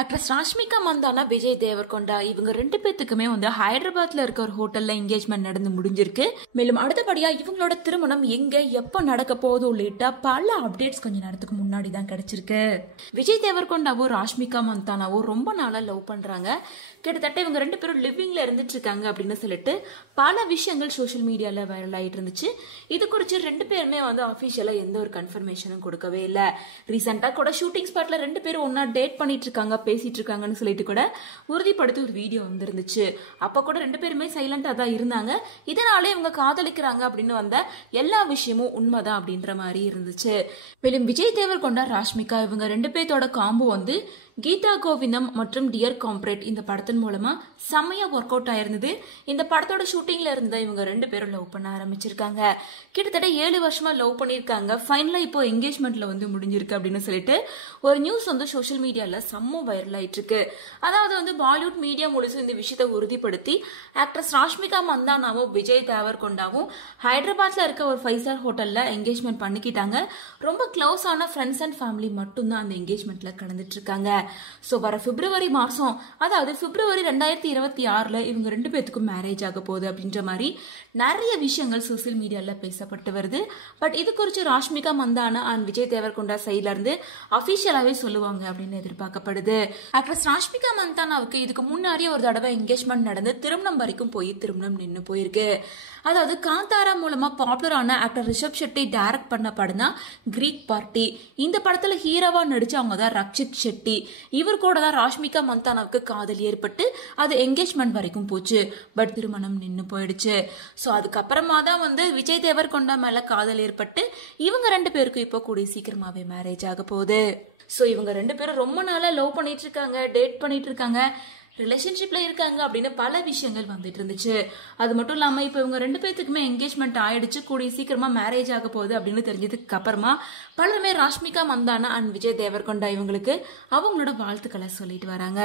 Actress Rashmika Mandhana, Vijay Deverakonda இவங்க ரெண்டு பேத்துக்குமே ஹைதராபாத்ல இருக்க ஒரு ஹோட்டல்ல என்கேஜ்மெண்ட் நடந்து முடிஞ்சிருக்கு. மேலும் அடுத்தபடியா இவங்களோட திருமணம் எங்க எப்ப நடக்க போகுது உள்ளிட்ட பல அப்டேட்ஸ் கொஞ்ச நேரத்துக்கு முன்னாடி தான் கிடைச்சிருக்கு. விஜய் தேவர்கொண்டாவோ ராஷ்மிகா மந்தானாவோ ரொம்ப நாளா லவ் பண்றாங்க. கிட்டத்தட்ட இவங்க ரெண்டு பேரும் லிவிங்ல இருந்துட்டு இருக்காங்க அப்படின்னு சொல்லிட்டு பல விஷயங்கள் சோசியல் மீடியால வைரல் ஆயிட்டு இருந்துச்சு. இது குறிச்சு ரெண்டு பேருமே அபிஷியலா எந்த ஒரு கன்ஃபர்மேஷனும் கொடுக்கவே இல்ல. ரீசெண்டா கூட ஷூட்டிங் ஸ்பாட்ல ரெண்டு பேரும் ஒன்னா டேட் பண்ணிட்டு இருக்காங்க, பேசிட்டு இருக்காங்கன்னு சொல்லிட்டு கூட உறுதிப்படுத்தி ஒரு வீடியோ வந்துருந்துச்சு. அப்ப கூட ரெண்டு பேருமே சைலண்டா தான் இருந்தாங்க. இதனாலே இவங்க காதலிக்கிறாங்க அப்படின்னு வந்த எல்லா விஷயமும் உண்மைதான் அப்படின்ற மாதிரி இருந்துச்சு. மேலும் விஜய் தேவர்கொண்டா ராஷ்மிகா இவங்க ரெண்டு பேர்த்தோட காம்போ கீதா கோவிந்தம் மற்றும் டியர் காம்ப்ரேட் இந்த படத்தின் மூலமா செம்மையா ஒர்க் அவுட் ஆயிருந்தது. இந்த படத்தோட ஷூட்டிங்ல இருந்த இவங்க ரெண்டு பேரும் லவ் பண்ண ஆரம்பிச்சிருக்காங்க. கிட்டத்தட்ட 7 வருஷமா லவ் பண்ணிருக்காங்க. ஃபைனலா இப்போ என்கேஜ்மெண்ட்ல முடிஞ்சிருக்கு அப்படின்னு சொல்லிட்டு ஒரு நியூஸ் சோசியல் மீடியால செம்ம வைரல் ஆயிட்டு இருக்கு. அதாவது பாலிவுட் மீடியா முழுசும் இந்த விஷயத்தை உறுதிப்படுத்தி ஆக்ட்ரஸ் ராஷ்மிகா மந்தானாவும் விஜய் தேவர்கொண்டாவும் ஹைதராபாத்ல இருக்க ஒரு 5 ஸ்டார் ஹோட்டல்ல என்கேஜ்மெண்ட் பண்ணிக்கிட்டாங்க. ரொம்ப க்ளோஸ் ஆன ஃப்ரெண்ட்ஸ் அண்ட் ஃபேமிலி மட்டும்தான் அந்த என்கேஜ்மெண்ட்ல கலந்துட்டு இருக்காங்க. சோ வர பிப்ரவரி மாசம், அதாவது பிப்ரவரி 2026 இவங்க ரெண்டு பேத்துக்கும் மேரேஜ் ஆக போகுது அப்படின்ற மாதிரி நிறைய விஷயங்கள் சோசியல் மீடியால பேசப்பட்டு வருது. பட் இது குறித்து ராஷ்மிகா மந்தானா அண்ட் விஜய் தேவர்கொண்டா சைட்ல இருந்து அபிஷியலாவே சொல்லுவாங்க அப்படின்னு எதிர்பார்க்கப்படுது. ஆக்ட்ரஸ் ராஷ்மிகா மந்தானாவுக்கு இதுக்கு முன்னாடியே ஒரு தடவை என்கேஜ்மெண்ட் நடந்து திருமணம் வரைக்கும் போய் திருமணம் நின்று போயிருக்கு. அதாவது காந்தாரா மூலமா பாப்புலரான ஆக்டர் ரிஷப் ஷெட்டி டைரக்ட் பண்ண படம் தான் கிரீக் பார்ட்டி. இந்த படத்துல ஹீரோவா நடிச்சவங்க தான் ரக்ஷித் ஷெட்டி. இவர் கூட தான் ராஷ்மிகா மந்தானாவுக்கு காதல் ஏற்பட்டு அது என்கேஜ்மெண்ட் வரைக்கும் போச்சு. பட் திருமணம் நின்று போயிடுச்சு. சோ அதுக்கப்புறமா தான் விஜய் தேவர்கொண்டா மேல காதல் ஏற்பட்டு இவங்க ரெண்டு பேருக்கும் இப்போ கூடிய சீக்கிரமாவே மேரேஜ் ஆக போகுது. சோ இவங்க ரெண்டு பேரும் ரொம்ப நாளா லவ் பண்ணிட்டு இருக்காங்க, டேட் பண்ணிட்டு இருக்காங்க, ரிலேஷன்ஷிப்ல இருக்காங்க அப்படின்னு பல விஷயங்கள் வந்துட்டு இருந்துச்சு. அது மட்டும் இல்லாம இப்ப இவங்க ரெண்டு பேத்துக்குமே என்கேஜ்மெண்ட் ஆயிடுச்சு, கூடிய சீக்கிரமா மேரேஜ் ஆக போகுது அப்படின்னு தெரிஞ்சதுக்கு அப்புறமா பலருமே ராஷ்மிகா மந்தானா அண்ட் விஜய் தேவர்கொண்டா இவங்களுக்கு அவங்களோட வாழ்த்துக்களை சொல்லிட்டு வராங்க.